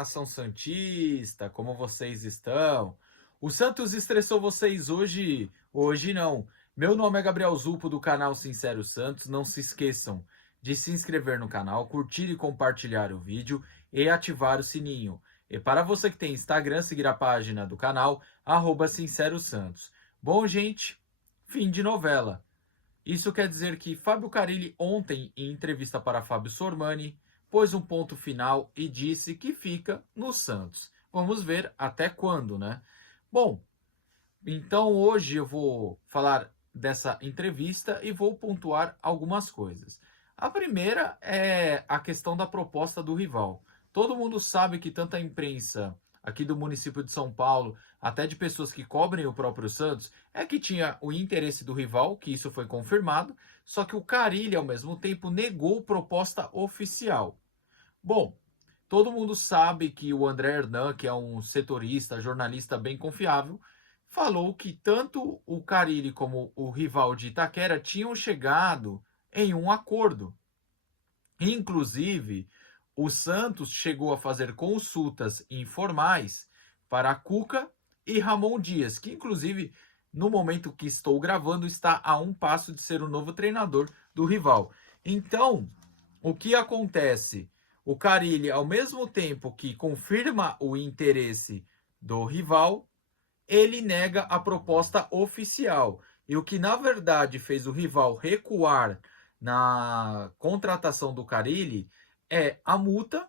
nação santista, como vocês estão? O Santos estressou vocês hoje? Hoje não. Meu nome é Gabriel Zupo do canal Sincero Santos. Não se esqueçam de se inscrever no canal, curtir e compartilhar o vídeo e ativar o sininho. E para você que tem Instagram, seguir a página do canal, Sincero Santos. Bom, gente, fim de novela. Isso quer dizer que Fábio Carilli, ontem, em entrevista para Fábio Sormani, pôs um ponto final e disse que fica no Santos. Vamos ver até quando, né? Bom, então hoje eu vou falar dessa entrevista e vou pontuar algumas coisas. A primeira é a questão da proposta do rival. Todo mundo sabe que tanto a imprensa aqui do município de São Paulo, até de pessoas que cobrem o próprio Santos, é que tinha o interesse do rival, que isso foi confirmado, só que o Carilli, ao mesmo tempo, negou proposta oficial. Bom, todo mundo sabe que o André Hernan, que é um setorista, jornalista bem confiável, falou que tanto o Carilli como o rival de Itaquera tinham chegado em um acordo. Inclusive, o Santos chegou a fazer consultas informais para Cuca e Ramon Dias, que inclusive no momento que estou gravando está a um passo de ser o novo treinador do rival. Então, o que acontece? O Carilli, ao mesmo tempo que confirma o interesse do rival, ele nega a proposta oficial. E o que na verdade fez o rival recuar na contratação do Carilli é a multa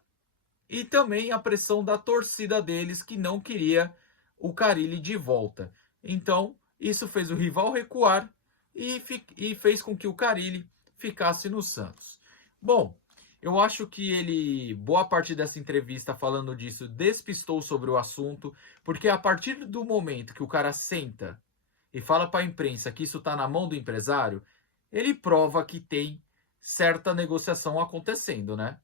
e também a pressão da torcida deles que não queria o Carilli de volta. Então, isso fez o rival recuar e fez com que o Carilli ficasse no Santos. Bom, eu acho que ele, boa parte dessa entrevista falando disso, despistou sobre o assunto, porque a partir do momento que o cara senta e fala para a imprensa que isso está na mão do empresário, ele prova que tem certa negociação acontecendo, né?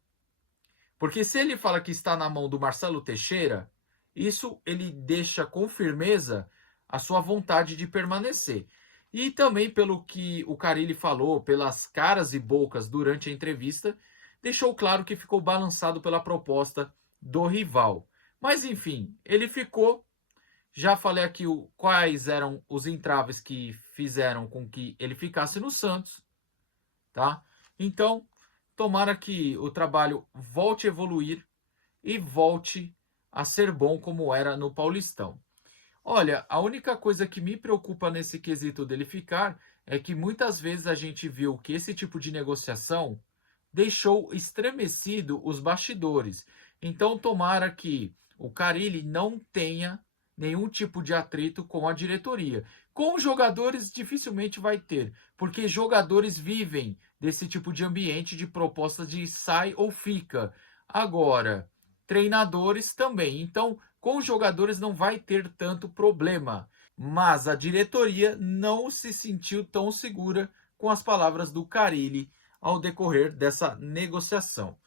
Porque se ele fala que está na mão do Marcelo Teixeira, isso ele deixa com firmeza a sua vontade de permanecer. E também pelo que o Carilli falou, pelas caras e bocas durante a entrevista, deixou claro que ficou balançado pela proposta do rival. Mas enfim, ele ficou. Já falei aqui quais eram os entraves que fizeram com que ele ficasse no Santos, tá? Então, tomara que o trabalho volte a evoluir e volte a ser bom como era no Paulistão. Olha, a única coisa que me preocupa nesse quesito dele ficar é que muitas vezes a gente viu que esse tipo de negociação deixou estremecido os bastidores. Então, tomara que o Carilli não tenha nenhum tipo de atrito com a diretoria. Com jogadores, dificilmente vai ter, porque jogadores vivem desse tipo de ambiente de propostas de sai ou fica. Agora, treinadores também. Então, com jogadores não vai ter tanto problema. Mas a diretoria não se sentiu tão segura com as palavras do Carilli ao decorrer dessa negociação.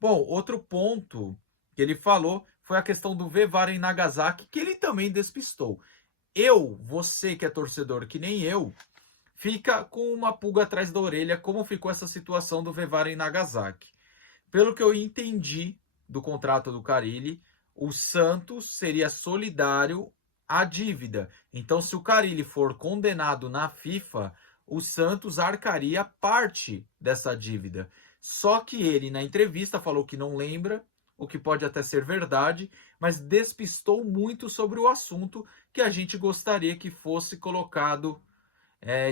Bom, outro ponto que ele falou foi a questão do Vevara em Nagasaki, que ele também despistou. Você que é torcedor que nem eu, fica com uma pulga atrás da orelha como ficou essa situação do Vevara em Nagasaki. Pelo que eu entendi do contrato do Carilli, o Santos seria solidário à dívida. Então, se o Carilli for condenado na FIFA, o Santos arcaria parte dessa dívida. Só que ele, na entrevista, falou que não lembra, o que pode até ser verdade, mas despistou muito sobre o assunto que a gente gostaria que fosse colocado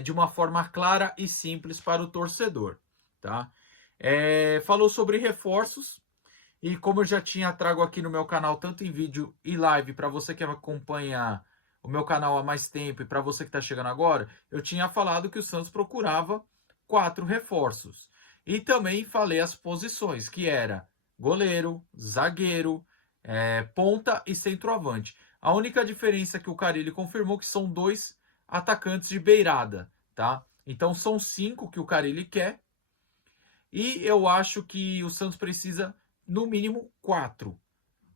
de uma forma clara e simples para o torcedor. Tá? Falou sobre reforços, e como eu já tinha trago aqui no meu canal, tanto em vídeo e live, para você que acompanha o meu canal há mais tempo e para você que está chegando agora, eu tinha falado que o Santos procurava 4 reforços. E também falei as posições, que era goleiro, zagueiro, ponta e centroavante. A única diferença que o Carilli confirmou que são 2 atacantes de beirada, tá? Então são 5 que o Carilli quer. E eu acho que o Santos precisa no mínimo 4,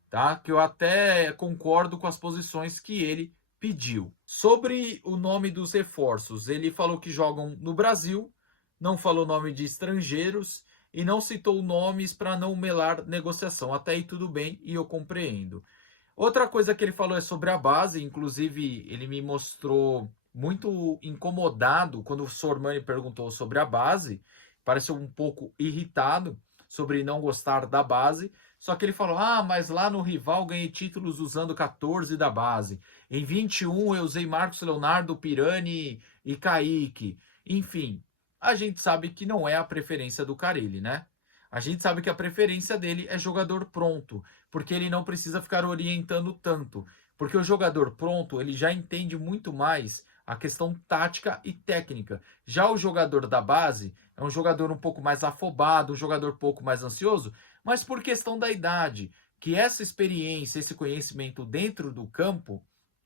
tá? Que eu até concordo com as posições que ele pediu. Sobre o nome dos reforços, ele falou que jogam no Brasil, não falou nome de estrangeiros e não citou nomes para não melar negociação. Até aí tudo bem e eu compreendo. Outra coisa que ele falou é sobre a base, inclusive ele me mostrou muito incomodado quando o Sormani perguntou sobre a base, pareceu um pouco irritado sobre não gostar da base, só que ele falou: "Ah, mas lá no rival ganhei títulos usando 14 da base. Em 21 eu usei Marcos Leonardo, Pirani e Kaique". Enfim, a gente sabe que não é a preferência do Carille, né? A gente sabe que a preferência dele é jogador pronto, porque ele não precisa ficar orientando tanto, porque o jogador pronto, ele já entende muito mais a questão tática e técnica. Já o jogador da base é um jogador um pouco mais afobado, um jogador um pouco mais ansioso, mas por questão da idade, que essa experiência, esse conhecimento dentro do campo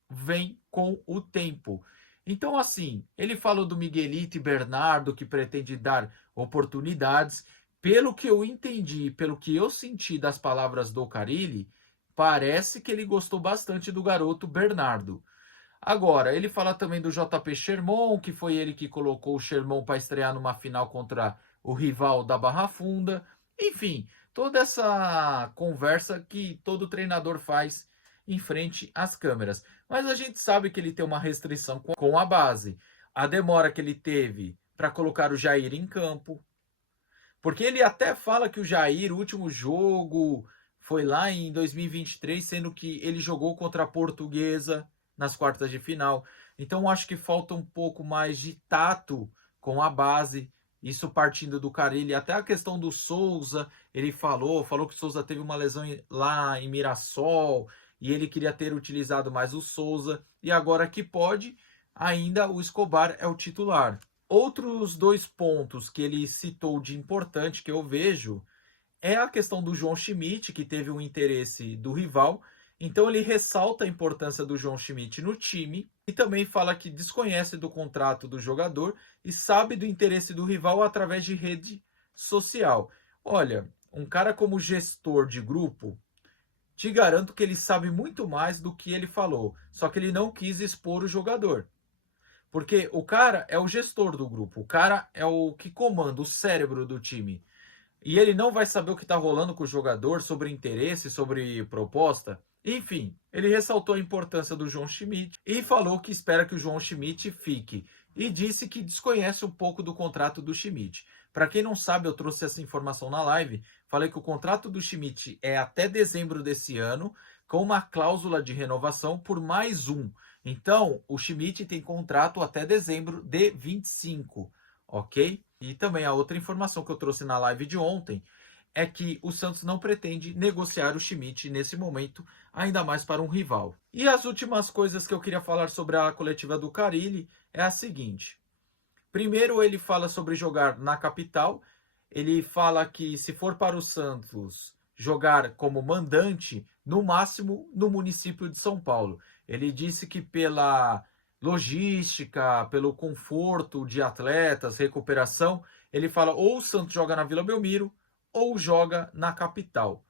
vem com o tempo. Então, assim, ele falou do Miguelito e Bernardo, que pretende dar oportunidades. Pelo que eu entendi, pelo que eu senti das palavras do Carille, parece que ele gostou bastante do garoto Bernardo. Agora, ele fala também do JP Sherman, que foi ele que colocou o Sherman para estrear numa final contra o rival da Barra Funda. Enfim, toda essa conversa que todo treinador faz em frente às câmeras. Mas a gente sabe que ele tem uma restrição com a base. A demora que ele teve para colocar o Jair em campo. Porque ele até fala que o Jair, o último jogo, foi lá em 2023, sendo que ele jogou contra a Portuguesa nas quartas de final. Então acho que falta um pouco mais de tato com a base. Isso partindo do Carille, até a questão do Souza, ele falou que o Souza teve uma lesão lá em Mirassol e ele queria ter utilizado mais o Souza e agora que pode, ainda o Escobar é o titular. Outros dois pontos que ele citou de importante que eu vejo é a questão do João Schmidt, que teve um interesse do rival. Então ele ressalta a importância do João Schmidt no time e também fala que desconhece do contrato do jogador e sabe do interesse do rival através de rede social. Olha, um cara como gestor de grupo, te garanto que ele sabe muito mais do que ele falou, só que ele não quis expor o jogador. Porque o cara é o gestor do grupo, o cara é o que comanda, o cérebro do time. E ele não vai saber o que está rolando com o jogador, sobre interesse, sobre proposta. Enfim, ele ressaltou a importância do João Schmidt e falou que espera que o João Schmidt fique. E disse que desconhece um pouco do contrato do Schmidt. Para quem não sabe, eu trouxe essa informação na live. Falei que o contrato do Schmidt é até dezembro desse ano, com uma cláusula de renovação por mais um. Então, o Schmidt tem contrato até dezembro de 25, ok? E também a outra informação que eu trouxe na live de ontem é que o Santos não pretende negociar o Schmidt nesse momento, ainda mais para um rival. E as últimas coisas que eu queria falar sobre a coletiva do Carille é a seguinte. Primeiro, ele fala sobre jogar na capital. Ele fala que se for para o Santos jogar como mandante, no máximo no município de São Paulo. Ele disse que pela logística, pelo conforto de atletas, recuperação, ele fala ou o Santos joga na Vila Belmiro ou joga na capital.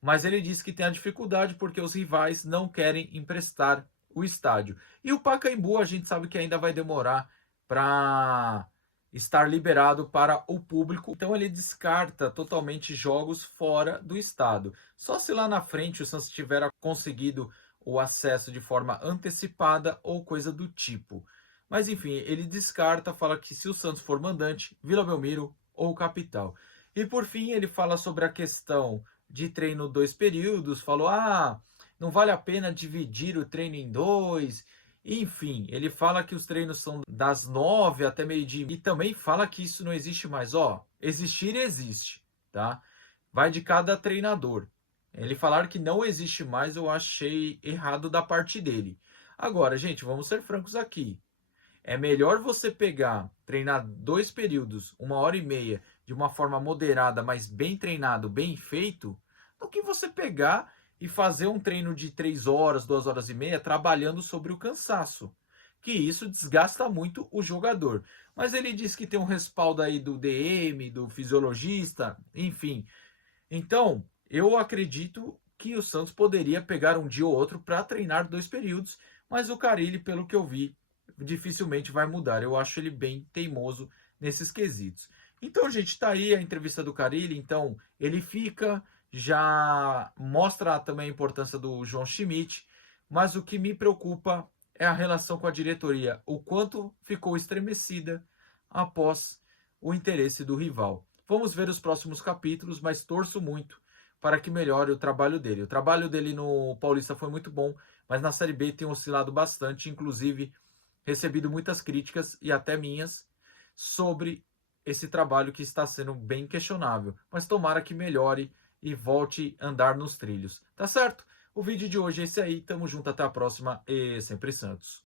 Mas ele disse que tem a dificuldade porque os rivais não querem emprestar o estádio. E o Pacaembu a gente sabe que ainda vai demorar para estar liberado para o público. Então ele descarta totalmente jogos fora do estado. Só se lá na frente o Santos tiver conseguido o acesso de forma antecipada ou coisa do tipo. Mas enfim, ele descarta, fala que se o Santos for mandante, Vila Belmiro ou capital. E por fim, ele fala sobre a questão de treino 2 períodos, falou: "Ah, não vale a pena dividir o treino em dois". Enfim, ele fala que os treinos são das 9 até meio-dia e também fala que isso não existe mais. Ó, existir existe, tá? Vai de cada treinador. Ele falar que não existe mais, eu achei errado da parte dele. Agora, gente, vamos ser francos aqui. É melhor você pegar, treinar 2 períodos, 1 hora e meia, de uma forma moderada, mas bem treinado, bem feito, do que você pegar e fazer um treino de 3 horas, 2 horas e meia, trabalhando sobre o cansaço. Que isso desgasta muito o jogador. Mas ele diz que tem um respaldo aí do DM, do fisiologista, enfim. Então, eu acredito que o Santos poderia pegar um dia ou outro para treinar 2 períodos, mas o Carille, pelo que eu vi, dificilmente vai mudar. Eu acho ele bem teimoso nesses quesitos. Então, gente, tá aí a entrevista do Carille. Então, ele fica, já mostra também a importância do João Schmidt, mas o que me preocupa é a relação com a diretoria, o quanto ficou estremecida após o interesse do rival. Vamos ver os próximos capítulos, mas torço muito para que melhore o trabalho dele. O trabalho dele no Paulista foi muito bom, mas na Série B tem oscilado bastante, inclusive recebido muitas críticas e até minhas sobre esse trabalho que está sendo bem questionável. Mas tomara que melhore e volte a andar nos trilhos. Tá certo? O vídeo de hoje é esse aí. Tamo junto, até a próxima e sempre Santos.